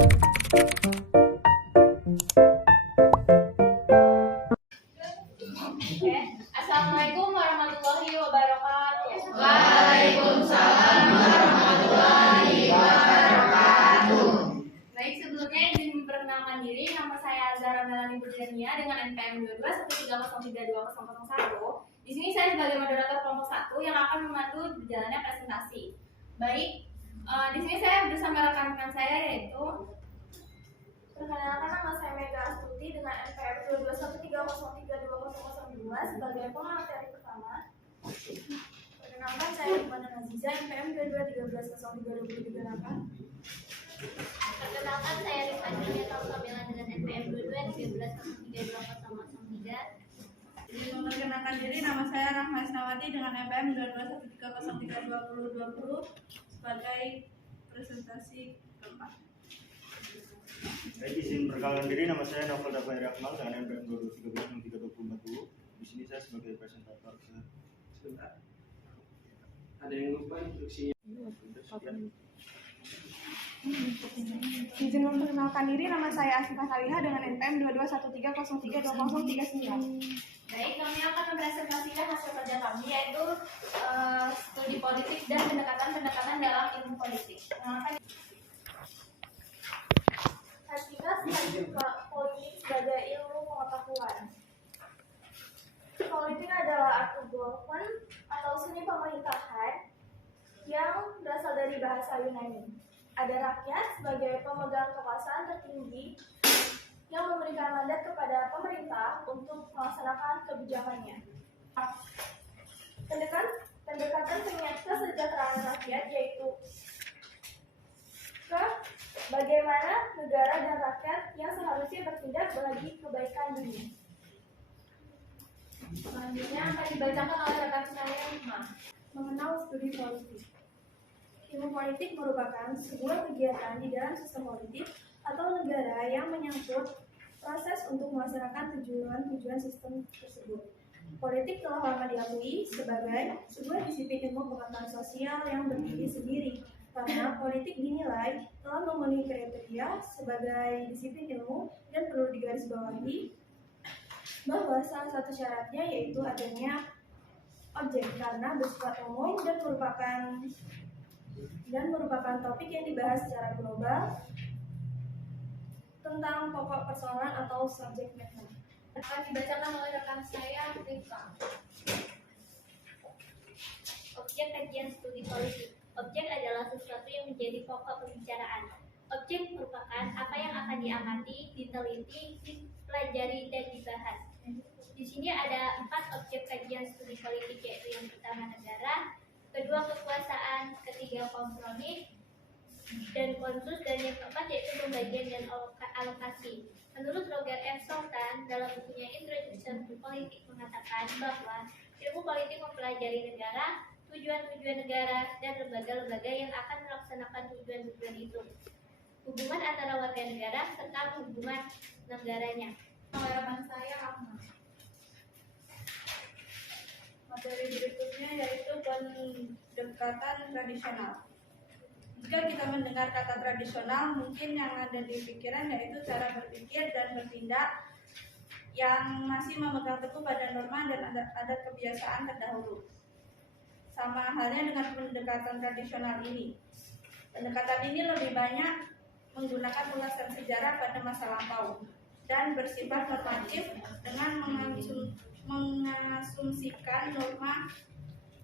Assalamualaikum warahmatullahi wabarakatuh. Waalaikumsalam warahmatullahi wabarakatuh. Baik, sebelumnya izin memperkenalkan diri. Nama saya Zara Melani Burjania dengan NPM 2213032001. Di sini saya sebagai moderator kelompok 1 yang akan memandu berjalannya presentasi. Baik, di sini saya bersama rekan-rekan saya yaitu perkenalkan, nama saya Mega Astuti dengan NPM 2213032002 sebagai pemateri pertama. Perkenalkan, saya Rukmana Naziza, NPM 2213032038. Perkenalkan, saya Rifat Julieta Usamila dengan NPM 2213032003. Memperkenalkan diri, nama saya Rahma Isnawati dengan NPM 2213032020 sebagai presentasi keempat. Baik, izin perkenalkan diri, nama saya Novel Dabai Akmal dengan NPM 2213032040. Di sini saya sebagai presentator. Sebentar. Ada yang lupa instruksinya. Izin memperkenalkan diri, nama saya Asifah Kaliha dengan NPM 2213032039. Baik, kami akan mempresentasikan hasil kerja kami yaitu studi politik dan pendekatan-pendekatan dalam ilmu politik. Hakikat politik sebagai ilmu pengetahuan. Politik adalah art government atau seni pemerintahan yang berasal dari bahasa Yunani. Ada rakyat sebagai pemegang kekuasaan tertinggi yang memberikan mandat kepada pemerintah untuk melaksanakan kebijakannya. Pendekatan kesejahteraan rakyat yaitu ke bagaimana negara dan rakyat yang seharusnya bertindak bagi kebaikan dunia. Selanjutnya akan dibacakan oleh rekan saya Hikmah. Mengenal studi politik. Ilmu politik merupakan sebuah kegiatan di dalam sistem politik atau negara yang menyangkut proses untuk melaksanakan tujuan sistem tersebut. Politik telah lama diakui sebagai sebuah disiplin ilmu pengetahuan sosial yang berdiri sendiri, karena politik dinilai telah memenuhi kriteria sebagai disiplin ilmu dan perlu digarisbawahi bahwa salah satu syaratnya yaitu adanya objek karena bersifat umum dan merupakan topik yang dibahas secara global tentang pokok persoalan atau subjek matter. Akan dibacakan oleh rekan saya, Rifka. Objek kajian studi politik. Objek adalah sesuatu yang menjadi pokok pembicaraan. Objek merupakan apa yang akan diamati, diteliti, dipelajari, dan dibahas. Di sini ada 4 objek kajian studi politik, yaitu yang pertama negara, kedua kekuasaan, ketiga kompromi dan konsus, dan yang keempat yaitu pembagian dan alokasi. Menurut Roger F. Sultan dalam bukunya Introduction to Politics mengatakan bahwa ilmu politik mempelajari negara, tujuan-tujuan negara, dan lembaga-lembaga yang akan melaksanakan tujuan-tujuan itu, hubungan antara warga negara serta hubungan negaranya. Oleh rekan saya Rahma. Materi berikutnya yaitu pendekatan tradisional. Jika kita mendengar kata tradisional, mungkin yang ada di pikiran yaitu cara berpikir dan bertindak yang masih memegang teguh pada norma dan adat kebiasaan terdahulu. Sama halnya dengan pendekatan tradisional ini. Pendekatan ini lebih banyak menggunakan ulasan sejarah pada masa lampau dan bersifat normatif dengan mengasumsikan norma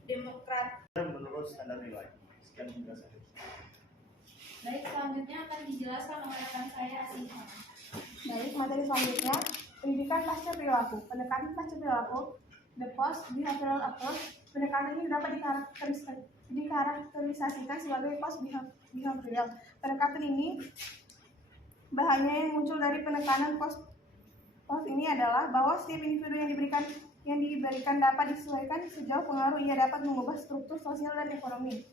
demokrat Menurut standar nilai. Sekian penjelasan. Baik, selanjutnya akan dijelaskan oleh rekan saya Asifah. Baik, materi selanjutnya, pendidikan pasca perilaku. Pendekatan pasca perilaku, the post behavioral approach. Pendekatan ini dapat dikarakterisasikan sebagai post behavioral. Pendekatan ini, bahaya yang muncul dari penekanan post ini adalah bahwa setiap individu yang diberikan dapat disesuaikan sejauh pengaruh ia dapat mengubah struktur sosial dan ekonomi.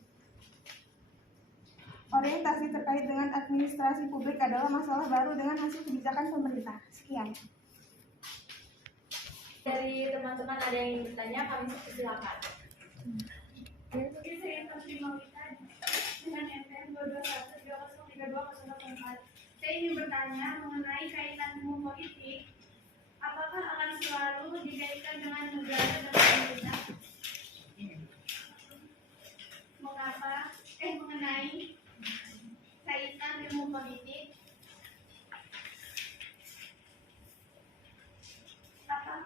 Orientasi terkait dengan administrasi publik adalah masalah baru dengan hasil kebijakan pemerintah. Sekian. Dari teman-teman ada yang ingin bertanya, kami silakan. Jadi saya Fatima Wita dengan NPM 221303204. ingin bertanya mengenai kaitan ilmu politik. Apakah akan selalu dikaitkan dengan negara dan pemerintah? Mengenai kaitan ilmu politik, apakah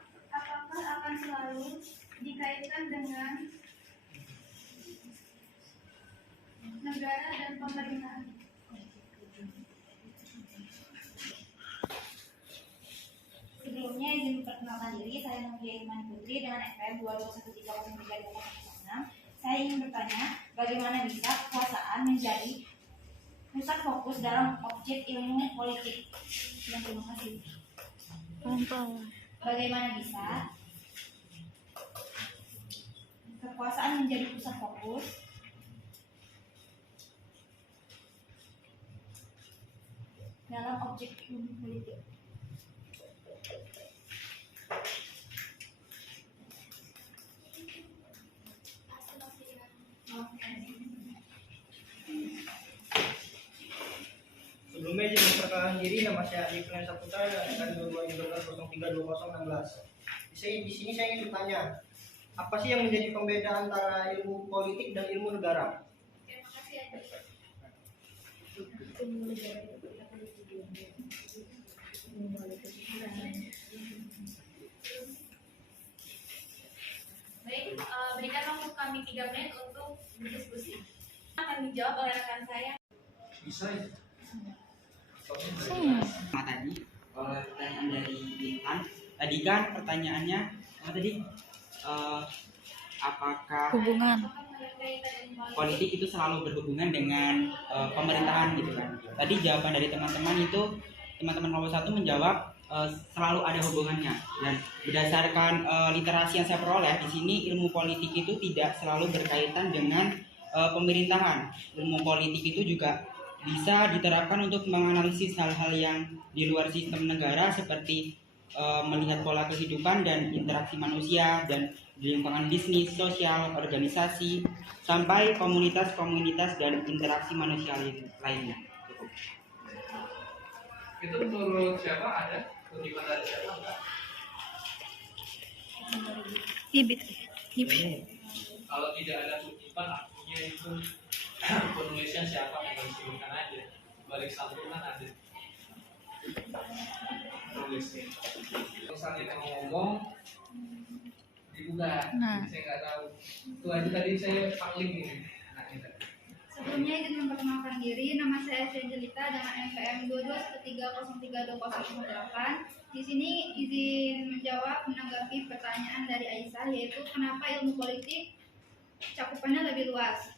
akan selalu dikaitkan dengan negara dan pemerintahan? Sebelumnya izin memperkenalkan diri, saya Novia Imani Putri dengan NPM 2213036. Saya ingin bertanya, bagaimana bisa kekuasaan menjadi pusat fokus dalam objek ilmu politik? Terima kasih. Bagaimana bisa kekuasaan menjadi pusat fokus dalam objek ilmu politik? Sebelumnya izin memperkenalkan diri, nama saya Adi Firman Saputra dan akan 2013-03-2016. Di sini saya ingin bertanya, apa sih yang menjadi pembeda antara ilmu politik dan ilmu negara? Terima kasih Adi. Baik, berikan waktu kami 3 menit untuk berdiskusi. Akan dijawab oleh rekan saya. Bisa ya? Tadi pertanyaan dari Intan tadi kan pertanyaannya apakah Hubungan politik itu selalu berhubungan dengan pemerintahan gitu kan. Tadi jawaban dari teman-teman itu teman-teman nomor 1 menjawab selalu ada hubungannya, dan berdasarkan literasi yang saya peroleh di sini ilmu politik itu tidak selalu berkaitan dengan pemerintahan. Ilmu politik itu juga bisa diterapkan untuk menganalisis hal-hal yang di luar sistem negara seperti melihat pola kehidupan dan interaksi manusia dan di lingkungan bisnis, sosial, organisasi, sampai komunitas-komunitas dan interaksi manusia lainnya. Itu menurut siapa ada? Kutipan dari siapa enggak? Kalau tidak ada kutipan, artinya itu penulisnya siapa yang disebutkan aja. Balik santunan ada. Penulisnya. Misalnya kita ngomong dibuka, jadi saya nggak tahu. Itu aja tadi saya pangling ini. Nah, ini. Sebelumnya izin memperkenalkan diri, nama saya Angelita dengan NPM 221303208. Di sini izin menjawab menanggapi pertanyaan dari Aisyah, yaitu kenapa ilmu politik cakupannya lebih luas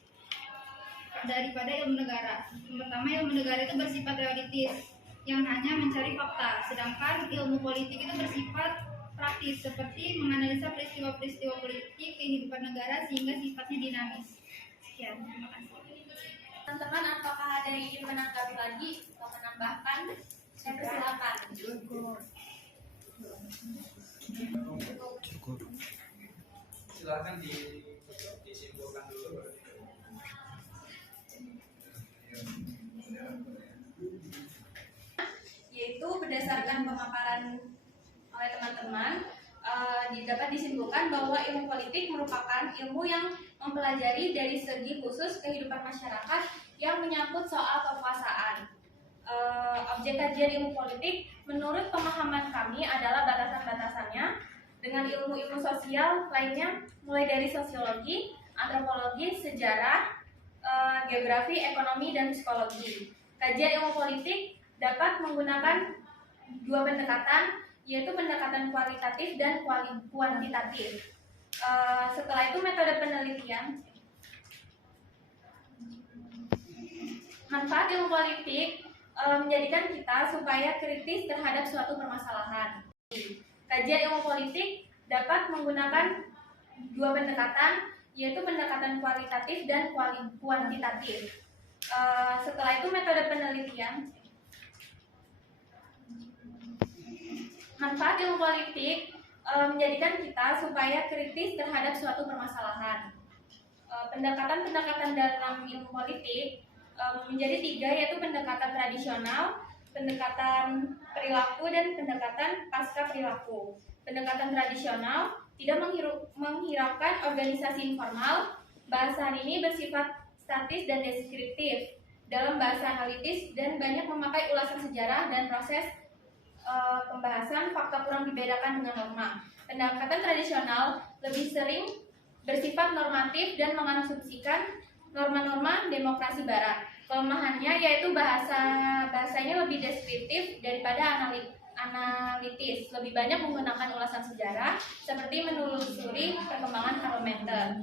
daripada ilmu negara. Yang pertama, ilmu negara itu bersifat realitis yang hanya mencari fakta, sedangkan ilmu politik itu bersifat praktis seperti menganalisa peristiwa-peristiwa politik kehidupan negara sehingga sifatnya dinamis. Sekian, terima kasih. teman-teman, apakah ada yang ingin menanggapi lagi atau menambahkan? Saya persilakan. Silakan disimpulkan dulu. Yaitu berdasarkan pemaparan oleh teman-teman, dapat disimpulkan bahwa ilmu politik merupakan ilmu yang mempelajari dari segi khusus kehidupan masyarakat yang menyangkut soal kekuasaan. Objek kajian ilmu politik menurut pemahaman kami adalah batasan-batasannya dengan ilmu-ilmu sosial lainnya, mulai dari sosiologi, antropologi, sejarah, geografi, ekonomi, dan psikologi. Kajian ilmu politik dapat menggunakan dua pendekatan, yaitu pendekatan kualitatif dan kuantitatif. Setelah itu metode penelitian. Manfaat ilmu politik menjadikan kita supaya kritis terhadap suatu permasalahan. Kajian ilmu politik dapat menggunakan dua pendekatan, yaitu pendekatan kualitatif dan kuantitatif. Setelah itu metode penelitian. Manfaat ilmu politik menjadikan kita supaya kritis terhadap suatu permasalahan. Pendekatan-pendekatan dalam ilmu politik menjadi 3, yaitu pendekatan tradisional, pendekatan perilaku dan pendekatan pasca perilaku. Pendekatan tradisional tidak menghiraukan organisasi informal. Bahasan ini bersifat statis dan deskriptif dalam bahasa analitis dan banyak memakai ulasan sejarah dan proses pembahasan fakta kurang dibedakan dengan norma. Pendekatan tradisional lebih sering bersifat normatif dan mengasumsikan norma-norma demokrasi barat. Kelemahannya yaitu bahasanya lebih deskriptif daripada analitis, lebih banyak menggunakan ulasan sejarah seperti menelusuri perkembangan parlementer.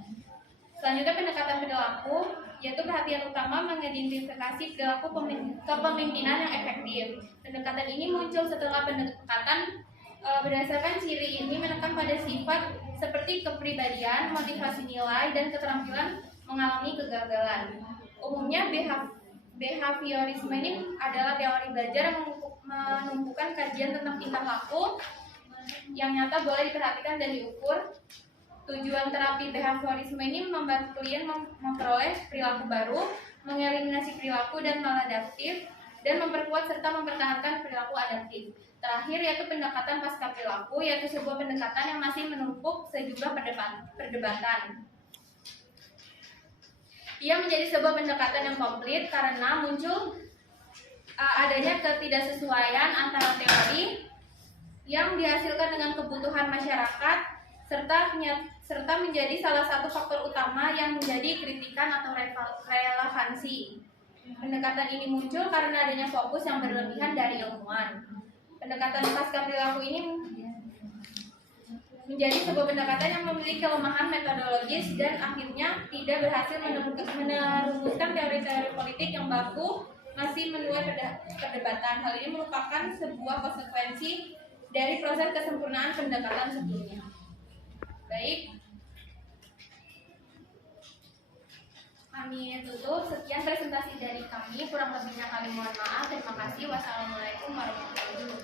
Selanjutnya pendekatan perilaku, yaitu perhatian utama mengidentifikasi perilaku kepemimpinan yang efektif. Pendekatan ini muncul setelah pendekatan berdasarkan ciri ini menekan pada sifat seperti kepribadian, motivasi nilai, dan keterampilan mengalami kegagalan. Umumnya behaviorisme ini adalah teori belajar yang menumpukan kajian tentang tingkah laku yang nyata boleh diperhatikan dan diukur. Tujuan terapi behaviorisme ini membantu klien memperoleh perilaku baru, mengeliminasi perilaku dan maladaptif, dan memperkuat serta mempertahankan perilaku adaptif. Terakhir yaitu pendekatan pasca perilaku, yaitu sebuah pendekatan yang masih menumpuk sejumlah perdebatan. Ia menjadi sebuah pendekatan yang komplit karena muncul adanya ketidaksesuaian antara teori yang dihasilkan dengan kebutuhan masyarakat serta menjadi salah satu faktor utama yang menjadi kritikan atau relevansi. Pendekatan ini muncul karena adanya fokus yang berlebihan dari ilmuwan. Pendekatan pasca perilaku ini menjadi sebuah pendekatan yang memiliki kelemahan metodologis dan akhirnya tidak berhasil merumuskan teori-teori politik yang baku, masih menuai perdebatan. Hal ini merupakan sebuah konsekuensi dari proses kesempurnaan pendekatan sebelumnya. Baik, kami tutup. Sekian presentasi dari kami. Kurang lebihnya kami mohon maaf. Terima kasih. Wassalamualaikum warahmatullahi wabarakatuh.